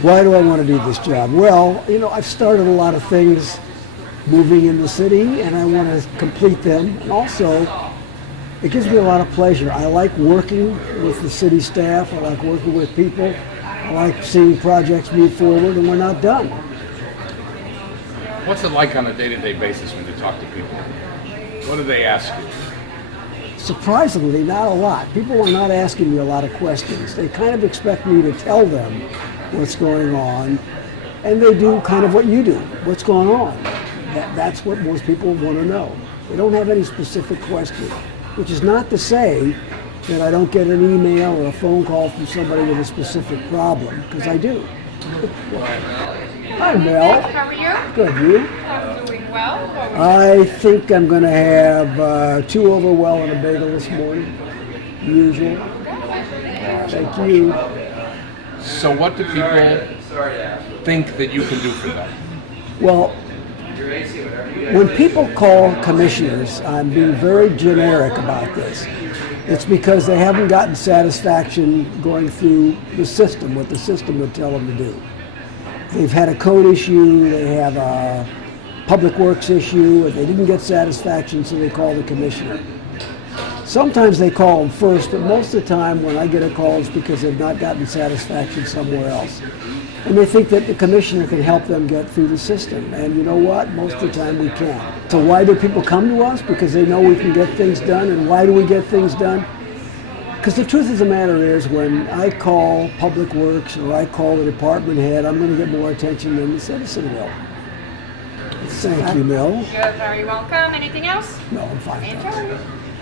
Why do I want to do this job? Well, I've started a lot of things moving in the city, and I want to complete them. And also, it gives me a lot of pleasure. I like working with the city staff. I like working with people. I like seeing projects move forward, and we're not done. What's it like on a day-to-day basis when you talk to people? What do they ask you? Surprisingly, not a lot. People are not asking me a lot of questions. They kind of expect me to tell them what's going on, and they do kind of what you do. What's going on? That's what most people want to know. They don't have any specific question, which is not to say that I don't get an email or a phone call from somebody with a specific problem, because I do. Hi, Mel. How are you? Good, you? I'm doing well. I think I'm going to have 2 over well and a bagel this morning, usual. Thank you. So what do people think that you can do for them? Well, when people call commissioners, I'm being very generic about this. It's because they haven't gotten satisfaction going through the system, what the system would tell them to do. They've had a code issue, they have a public works issue, and they didn't get satisfaction, so they call the commissioner. Sometimes they call them first, but most of the time when I get a call, it's because they've not gotten satisfaction somewhere else. And they think that the commissioner can help them get through the system. And you know what? Most of the time we can. So why do people come to us? Because they know we can get things done. And why do we get things done? Because the truth of the matter is, when I call Public Works or I call the department head, I'm going to get more attention than the citizen will. Thank you, Mel. You're very welcome. Anything else? No, I'm fine. Enjoy.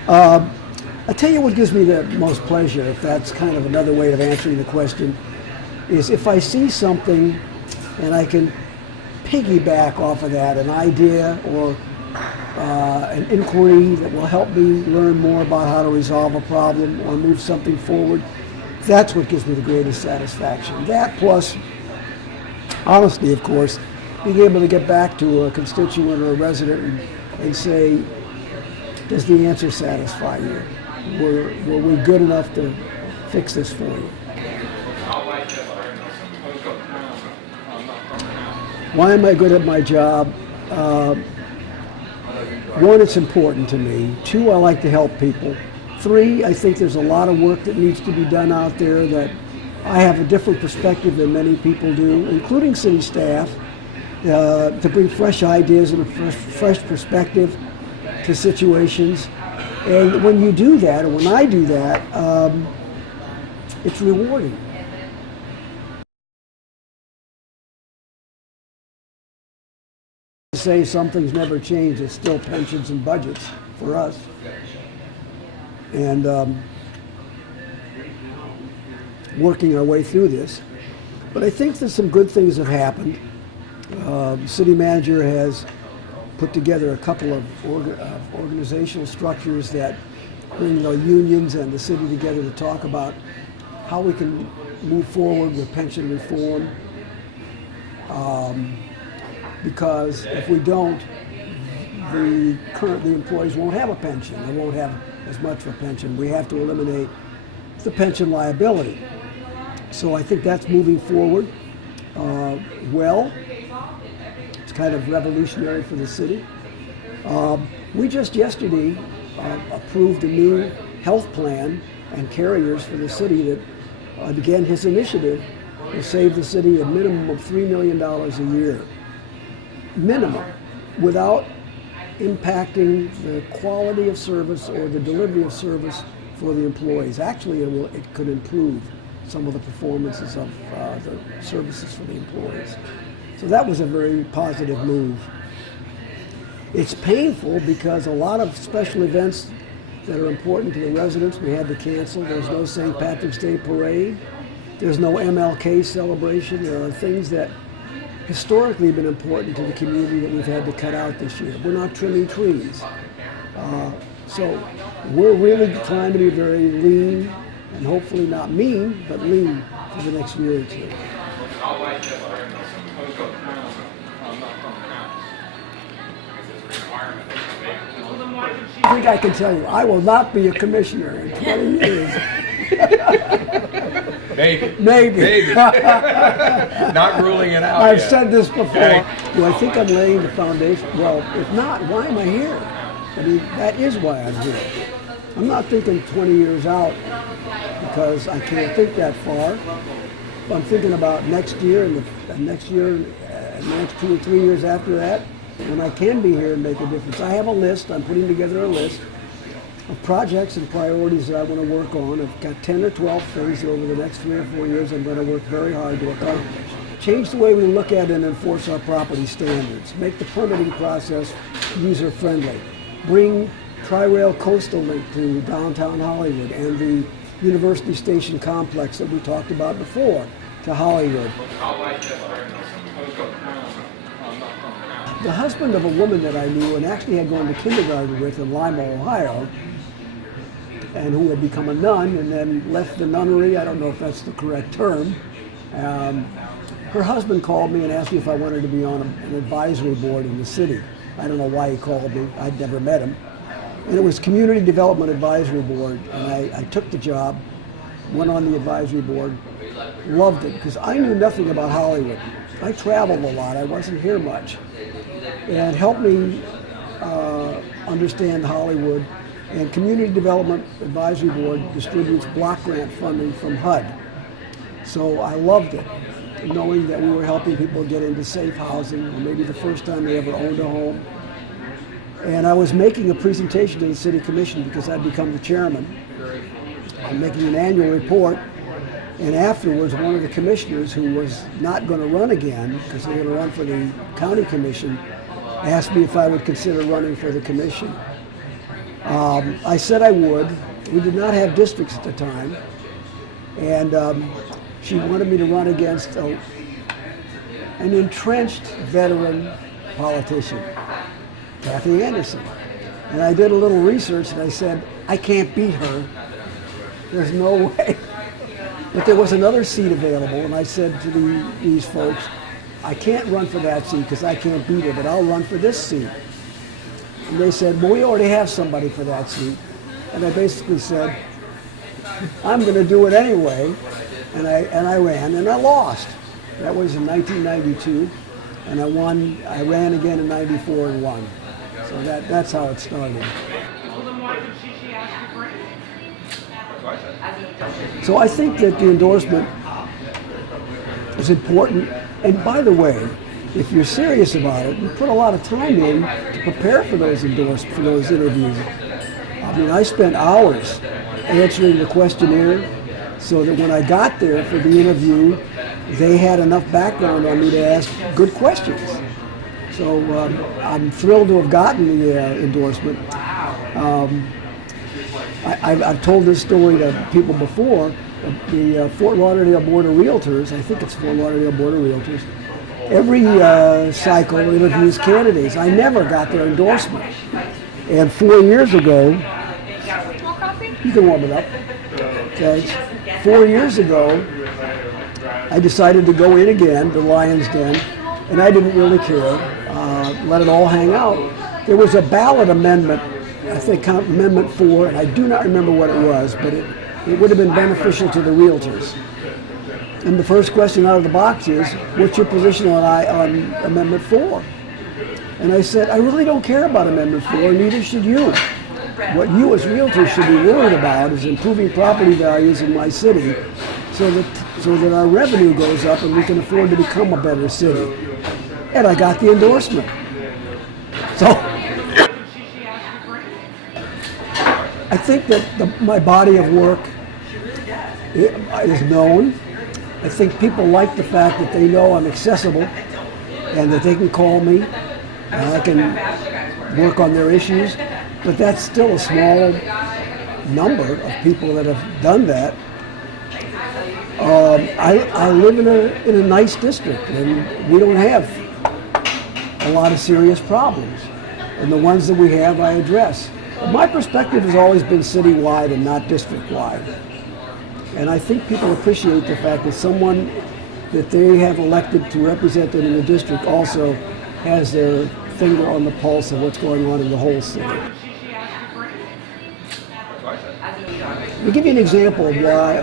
I'll tell you what gives me the most pleasure, if that's kind of another way of answering the question, is if I see something and I can piggyback off of that, an idea or an inquiry that will help me learn more about how to resolve a problem or move something forward. That's what gives me the greatest satisfaction. That plus, honestly, of course, being able to get back to a constituent or a resident and say, does the answer satisfy you? Were we good enough to fix this for you? Why am I good at my job? One, it's important to me. 2, I like to help people. 3, I think there's a lot of work that needs to be done out there that I have a different perspective than many people do, including city staff, to bring fresh ideas and a fresh perspective to situations. And when you do that, or when I do that, it's rewarding. To say something's never changed, it's still pensions and budgets for us. And working our way through this. But I think that some good things have happened. The city manager has put together a couple of organizational structures that bring the unions and the city together to talk about how we can move forward with pension reform. Because if we don't, the employees won't have a pension. They won't have as much of a pension. We have to eliminate the pension liability. So I think that's moving forward well. It's kind of revolutionary for the city. We just yesterday approved a new health plan and carriers for the city that, again, his initiative will save the city a minimum of $3 million a year. Minimum, without impacting the quality of service or the delivery of service for the employees. Actually, it could improve some of the performances of the services for the employees. So that was a very positive move. It's painful because a lot of special events that are important to the residents we had to cancel. There's no St. Patrick's Day parade. There's no MLK celebration. There are things that historically been important to the community that we've had to cut out this year. We're not trimming trees. So we're really trying to be very lean and hopefully not mean, but lean for the next year or 2. I think I can tell you, I will not be a commissioner in 20 years. Maybe. Maybe. Maybe. Not ruling it out I've yet. said this before. Okay. Do I think I'm laying the foundation? Well, if not, why am I here? I mean, that is why I'm here. I'm not thinking 20 years out because I can't think that far. I'm thinking about next year and the next year and the next 2 or 3 years after that when I can be here and make a difference. I have a list. I'm putting together a list of projects and priorities that I want to work on. I've got 10 or 12 things that over the next 3 or 4 years I'm going to work very hard to accomplish. Change the way we look at and enforce our property standards. Make the permitting process user-friendly. Bring Tri-Rail Coastal Link to downtown Hollywood and the University Station complex that we talked about before to Hollywood. The husband of a woman that I knew and actually had gone to kindergarten with in Lima, Ohio, and who had become a nun and then left the nunnery, I don't know if that's the correct term. Her husband called me and asked me if I wanted to be on an advisory board in the city. I don't know why he called me. I'd never met him. And it was Community Development Advisory Board, and I took the job, went on the advisory board, loved it, because I knew nothing about Hollywood. I traveled a lot, I wasn't here much. And it helped me understand Hollywood. And Community Development Advisory Board distributes block grant funding from HUD. So I loved it, knowing that we were helping people get into safe housing, or maybe the first time they ever owned a home. And I was making a presentation to the City Commission because I'd become the chairman. I'm making an annual report, and afterwards one of the commissioners who was not going to run again, because they were going to run for the county commission, asked me if I would consider running for the commission. I said I would. We did not have districts at the time, and she wanted me to run against an entrenched veteran politician, Kathy Anderson. And I did a little research and I said, I can't beat her. There's no way. But there was another seat available, and I said to these folks, I can't run for that seat because I can't beat her, but I'll run for this seat. And they said, well, we already have somebody for that seat. And I basically said, I'm going to do it anyway. And I ran, and I lost. That was in 1992, and I won. I ran again in 94 and won. So that's how it started. So I think that the endorsement is important. And by the way, if you're serious about it, you put a lot of time in to prepare for those interviews. I mean, I spent hours answering the questionnaire so that when I got there for the interview, they had enough background on me to ask good questions. So I'm thrilled to have gotten the endorsement. I've told this story to people before. The Fort Lauderdale Board of Realtors, I think it's Fort Lauderdale Board of Realtors, every cycle interviews candidates. I never got their endorsement. And 4 years ago, you can warm it up. Okay. 4 years ago, I decided to go in again, the Lion's Den, and I didn't really care. Let it all hang out. There was a ballot amendment, I think Amendment 4, and I do not remember what it was, but it would have been beneficial to the realtors. And the first question out of the box is, what's your position on Amendment 4? And I said, I really don't care about Amendment 4, neither should you. What you as realtors should be worried about is improving property values in my city so that our revenue goes up and we can afford to become a better city. And I got the endorsement. So I think that my body of work is known. I think people like the fact that they know I'm accessible and that they can call me and I can work on their issues. But that's still a small number of people that have done that. I live in a nice district, and we don't have a lot of serious problems. And the ones that we have, I address. But my perspective has always been citywide and not district-wide. And I think people appreciate the fact that someone that they have elected to represent them in the district also has their finger on the pulse of what's going on in the whole city. To give you an example of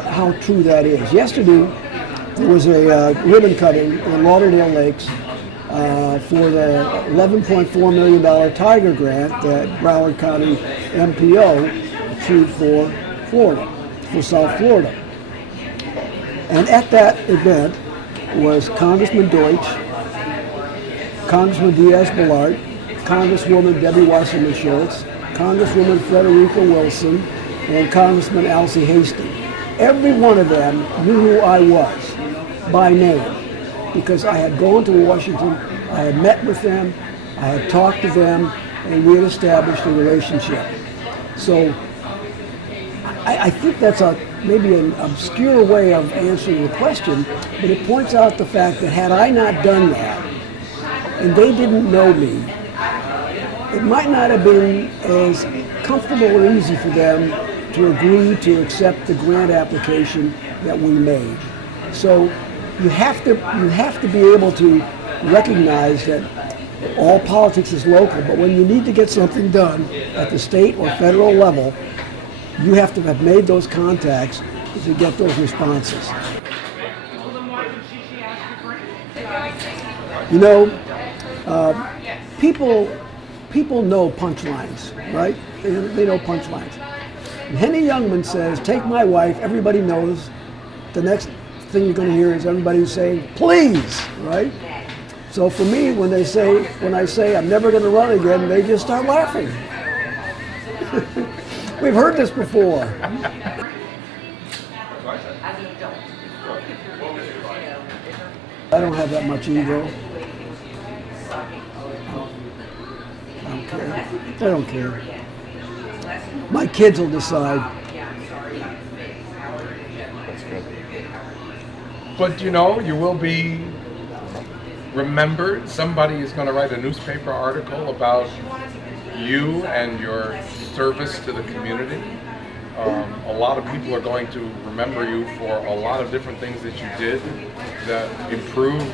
how true that is. Yesterday, there was a ribbon cutting in Lauderdale Lakes for the $11.4 million Tiger grant that Broward County MPO achieved for Florida, for South Florida. And at that event was Congressman Deutsch, Congressman Diaz-Balart, Congresswoman Debbie Wasserman Schultz, Congresswoman Frederica Wilson, and Congressman Alcee Hastings. Every one of them knew who I was by name because I had gone to Washington, I had met with them, I had talked to them, and we had established a relationship. So I think that's maybe an obscure way of answering the question, but it points out the fact that had I not done that, and they didn't know me, it might not have been as comfortable or easy for them to agree to accept the grant application that we made. So you have to be able to recognize that all politics is local, but when you need to get something done at the state or federal level, you have to have made those contacts to get those responses. You know, people know punchlines, right? They know punchlines. And Henny Youngman says, "Take my wife," everybody knows. The next thing you're going to hear is everybody saying, "Please," right? So for me, when I say I'm never going to run again, they just start laughing. We've heard this before. I don't have that much ego. I don't care. My kids will decide. That's good. But you know, you will be remembered. Somebody is going to write a newspaper article about you and your service to the community. A lot of people are going to remember you for a lot of different things that you did that improved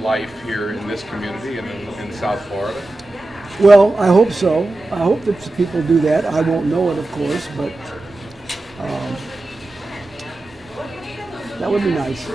life here in this community and in South Florida. Well, I hope so. I hope that people do that. I won't know it, of course, but that would be nice.